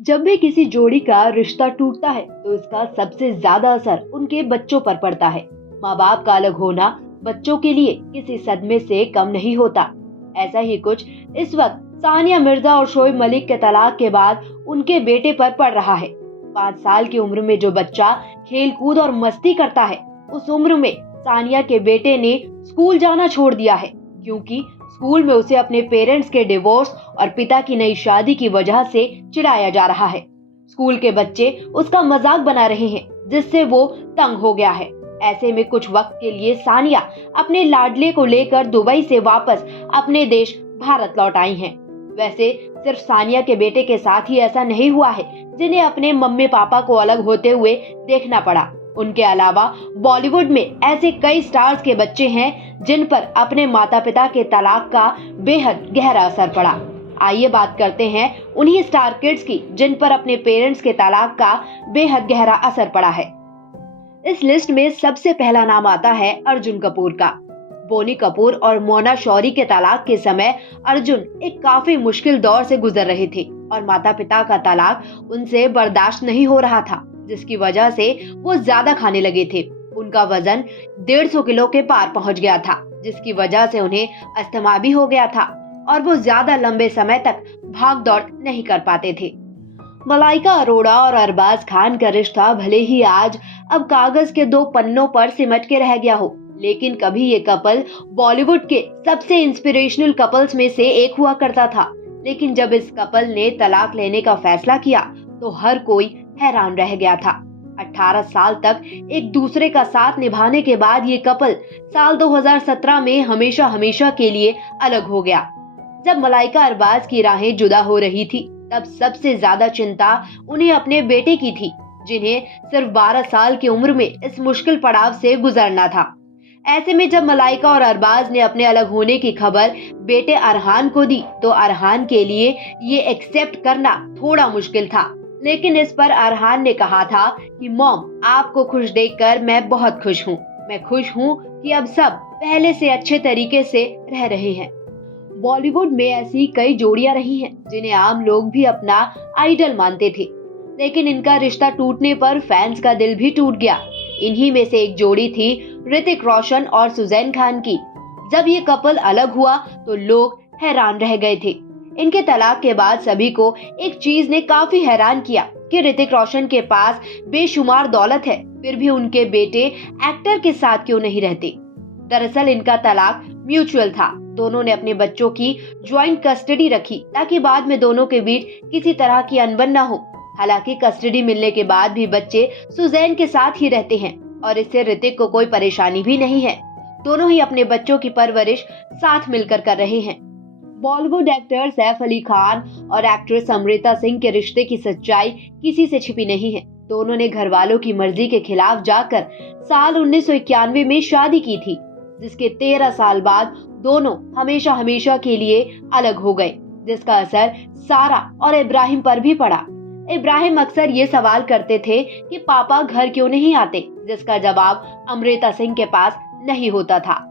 जब भी किसी जोड़ी का रिश्ता टूटता है तो इसका सबसे ज्यादा असर उनके बच्चों पर पड़ता है। माँ बाप का अलग होना बच्चों के लिए किसी सदमे से कम नहीं होता। ऐसा ही कुछ इस वक्त सानिया मिर्जा और शोएब मलिक के तलाक के बाद उनके बेटे पर पड़ रहा है। 5 साल की उम्र में जो बच्चा खेल कूद और मस्ती करता है, उस उम्र में सानिया के बेटे ने स्कूल जाना छोड़ दिया है, क्योंकि स्कूल में उसे अपने पेरेंट्स के डिवोर्स और पिता की नई शादी की वजह से चिढ़ाया जा रहा है। स्कूल के बच्चे उसका मजाक बना रहे हैं, जिससे वो तंग हो गया है। ऐसे में कुछ वक्त के लिए सानिया अपने लाडले को लेकर दुबई से वापस अपने देश भारत लौट आई हैं। वैसे सिर्फ सानिया के बेटे के साथ ही ऐसा नहीं हुआ है, जिन्हें अपने मम्मी पापा को अलग होते हुए देखना पड़ा। उनके अलावा बॉलीवुड में ऐसे कई स्टार्स के बच्चे हैं जिन पर अपने माता पिता के तलाक का बेहद गहरा असर पड़ा। आइए बात करते हैं उन्हीं स्टार किड्स की जिन पर अपने पेरेंट्स के तलाक का बेहद गहरा असर पड़ा है। इस लिस्ट में सबसे पहला नाम आता है अर्जुन कपूर का। बोनी कपूर और मोना शौरी के तलाक के समय अर्जुन एक काफी मुश्किल दौर से गुजर रहे थे और माता पिता का तलाक उनसे बर्दाश्त नहीं हो रहा था, जिसकी वजह से वो ज्यादा खाने लगे थे। उनका वजन 150 किलो के पार पहुंच गया था, जिसकी वजह से उन्हें अस्थमा भी हो गया था और वो ज्यादा लंबे समय तक भाग दौड़ नहीं कर पाते थे। मलाइका अरोड़ा और अरबाज खान का रिश्ता भले ही आज अब कागज के 2 पन्नों पर सिमट के रह गया हो, लेकिन कभी ये कपल बॉलीवुड के सबसे इंस्पिरेशनल कपल्स में से एक हुआ करता था। लेकिन जब इस कपल ने तलाक लेने का फैसला किया तो हर कोई हैरान रह गया था। 18 साल तक एक दूसरे का साथ निभाने के बाद ये कपल साल 2017 में हमेशा हमेशा के लिए अलग हो गया। जब मलाइका अरबाज की राहें जुदा हो रही थी, तब सबसे ज्यादा चिंता उन्हें अपने बेटे की थी, जिन्हें सिर्फ 12 साल की उम्र में इस मुश्किल पड़ाव से गुजरना था। ऐसे में जब मलाइका और अरबाज ने अपने अलग होने की खबर बेटे अरहान को दी, तो अरहान के लिए ये एक्सेप्ट करना थोड़ा मुश्किल था। लेकिन इस पर अरहान ने कहा था कि मॉम, आपको खुश देखकर मैं बहुत खुश हूँ। मैं खुश हूँ कि अब सब पहले से अच्छे तरीके से रह रहे हैं। बॉलीवुड में ऐसी कई जोड़ियां रही हैं जिन्हें आम लोग भी अपना आइडल मानते थे, लेकिन इनका रिश्ता टूटने पर फैंस का दिल भी टूट गया। इन्हीं में से एक जोड़ी थी ऋतिक रोशन और सुजैन खान की। जब ये कपल अलग हुआ तो लोग हैरान रह गए थे। इनके तलाक के बाद सभी को एक चीज ने काफी हैरान किया कि ऋतिक रोशन के पास बेशुमार दौलत है, फिर भी उनके बेटे एक्टर के साथ क्यों नहीं रहते। दरअसल इनका तलाक म्यूचुअल था। दोनों ने अपने बच्चों की ज्वाइंट कस्टडी रखी ताकि बाद में दोनों के बीच किसी तरह की अनबन न हो। हालांकि कस्टडी मिलने के बाद भी बच्चे सुजैन के साथ ही रहते हैं और इससे ऋतिक को कोई परेशानी भी नहीं है। दोनों ही अपने बच्चों की परवरिश साथ मिलकर कर रहे हैं। बॉलीवुड एक्टर सैफ अली खान और एक्ट्रेस अमृता सिंह के रिश्ते की सच्चाई किसी से छिपी नहीं है। दोनों ने घर वालों की मर्जी के खिलाफ जाकर साल 1991 में शादी की थी, जिसके 13 साल बाद दोनों हमेशा हमेशा के लिए अलग हो गए, जिसका असर सारा और इब्राहिम पर भी पड़ा। इब्राहिम अक्सर ये सवाल करते थे कि पापा घर क्यों नहीं आते, जिसका जवाब अमृता सिंह के पास नहीं होता था।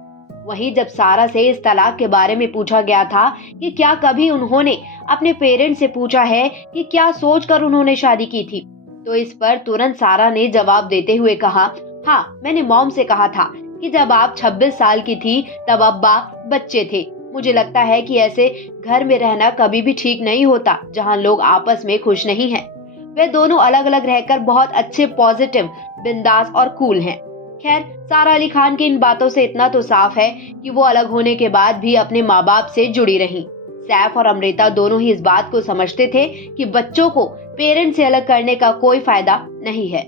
वहीं जब सारा से इस तलाक के बारे में पूछा गया था कि क्या कभी उन्होंने अपने पेरेंट्स से पूछा है कि क्या सोचकर उन्होंने शादी की थी, तो इस पर तुरंत सारा ने जवाब देते हुए कहा, हाँ, मैंने मॉम से कहा था कि जब आप 26 साल की थी तब अब्बा बच्चे थे। मुझे लगता है कि ऐसे घर में रहना कभी भी ठीक नहीं होता जहां लोग आपस में खुश नहीं हैं। वे दोनों अलग अलग रहकर बहुत अच्छे, पॉजिटिव, बिंदास और कूल हैं। खैर, सारा अली खान की इन बातों से इतना तो साफ है कि वो अलग होने के बाद भी अपने माँ बाप से जुड़ी रहीं। सैफ और अमृता दोनों ही इस बात को समझते थे कि बच्चों को पेरेंट्स से अलग करने का कोई फायदा नहीं है।